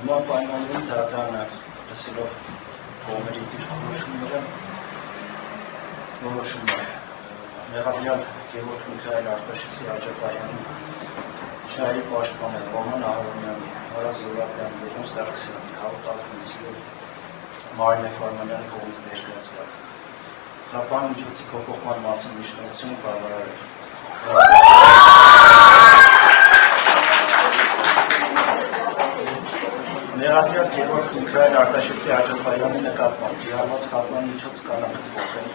Հիմա պայմաններում դատարանը լսելով կողմերի դիրքորոշումները որոշում է Մեղադրյալ Գևորգ Միքայել Արտաշեսի Աջապահյանի, Շահերի պաշտպանել Ռոման Ահարոնյանի, Արա Զորաբյանի, Լևոն Սարգսյանի, Հարութ Ալթունցի, Մարինե Ֆարմանյանի կողմից ներկայացված Հրապարակ միջոցի փոփոխման մասին միջնորդությունը բավարարել։ Մեղադրյալ Գևորգ Միքայել Արտաշեսի Աջապահյանի նկատմամբ կիրառված խափման միջոց կանոնը փոխել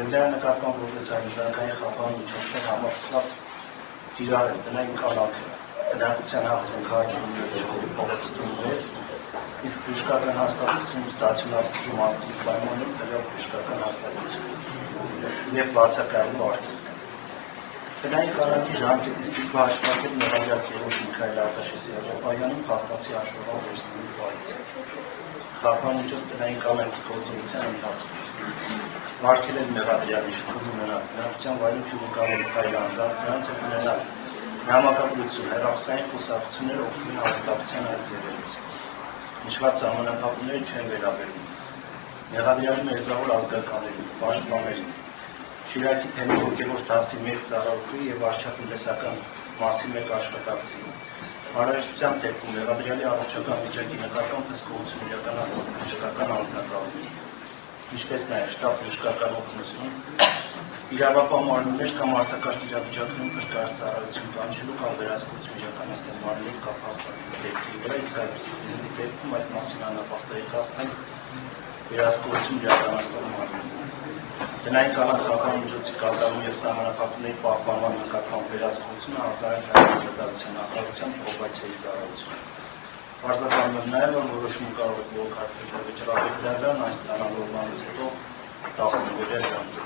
եւ նրա նկատմամբ որպես այժմենականի խափման միջոցներ համապատասխան կիրառել տնային կանոնները, բնակության հասցեն քաղաքի փոխեցումներից, իսկ բժշկական հաստատություն ստացիոնար բուժում աստղի պայմաններում տվյալ բժշկական հաստատություն եւ բացակայելու արգելք։ Տնային կանոնի ժամկետի սկիզբը հաշվարկել Մեղադրյալ Գևորգ Միքայել Արտաշեսի Աջապահյանին փաստացի հաշվառող վերցնելու բանից։ Խափման միջոց տնային կանոնի գործունեության ընթացքում վարկել Մեղադրյալի շփում բնակության վայրում ֆիզիկական վայրի անձանց նրանց հետ ունենալ համակարգություն, հեռախոսային խոսակցություններ օգտվել հավատացության այդ ձևերից։ Նշված սահմանափակումները չեն վերաբերվում Մեղադրյալի մերձավոր ազգականներին, պաշտպաններին, Շիրակի թեմի հոգևոր դասի մեկ ծառայողի եւ վարչապետական մասի մեկ աշխատակցին։ Հարաբերության դեպքում Մեղադրյալի առողջական վիճակի նկատմամբ հսկողություն իրականացնող բժշկական անձնակազմի, ինչպես նաեւ շտաբ բժշկական օգնություն, իրավապահ մարմիններ կամ արտակարգ իրավիճակներում փրկարար ծառայություն կանչելու կամ վերահսկողություն իրականացնել մարմնի կապ հաստատելու դեպքի վրա, իսկ այդպիսի դեպքում այդ մասին անապահ տեղեկացնել վերահսկողություն իրականացնող մարմինին։ Տնային կանոն խափման միջոցի կատարում եւ սահմանափակումների պահպանման նկատմամբ վերահսկողությունը հանձնարարական քաղաքացիական նախարարության պրոբացիայի ծառայություն։ Պարզաբանում նաեւ որ որոշում կարող է բողոքարկել վճռաբեկ դատարան այս ստանալուց հետո 10 օրյա ժամկետով